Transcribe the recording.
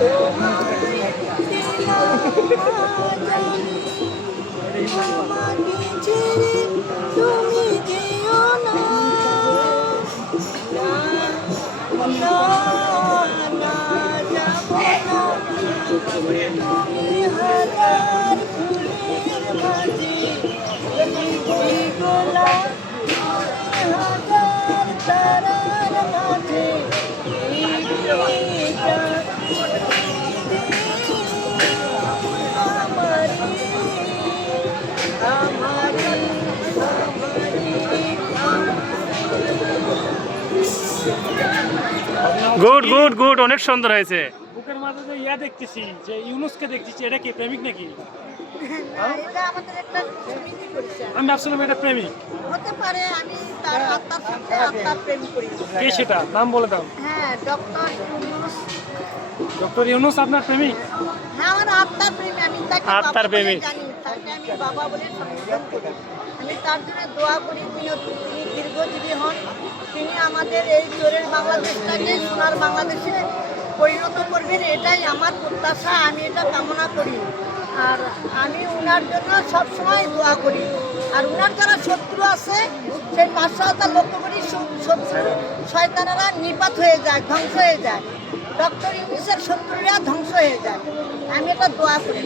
তোমায় দিলাম আমাকে ছেড়ে তুমি যেও না, না, না, যাব না। তুমি হাজার ফুলের মাঝে এই গোলাপ, হাজার তারার মাঝে এই প্রেমটা আমারি, আমারি, গুড গুড গুড, অনেক সুন্দর হয়েছে। বুকের মাঝে যে ইয়া দেখতেছি, যে ইউনুসকে দেখতেছি, এটা কি প্রেমিক নাকি? এটা আমাদের একটা সমিতি করছে। আমি ভাবছিলাম এটা প্রেমিক। হতে পারে, আমি তার আত্মার সাথে আত্মার প্রেম করি। কে সেটা নাম বলে দাও। হ্যাঁ, ডক্টর ইউনুস। ডক্টর ইউনুস আপনার প্রেমিক? হ্যাঁ, আমার আত্মার প্রেমী। আমি তাকে আত্মার বাবা বলে প্রেমিক। জানি, তাকে আমি বাবা বলে সম্বোধন করি। আমি তার জন্য দোয়া করি, তিনি দীর্ঘজীবী হন। তিনি আমাদের এই চোরের বাংলাদেশটাকে সোনার বাংলাদেশে পরিণত করবেন, এটাই আমার প্রত্যাশা। আমি এটা কামনা করি। আর আমি ওনার জন্য সবসময় দোয়া করি। আর ওনার যারা শত্রু আছে, সেই 5,000 লক্ষ্য করি শত্রু শয়তানেরা নিপাত হয়ে যায়, ধ্বংস হয়ে যায়। ডক্টর ইউনুসের শত্রুরা ধ্বংস হয়ে যায়। আমি এটা দোয়া করি।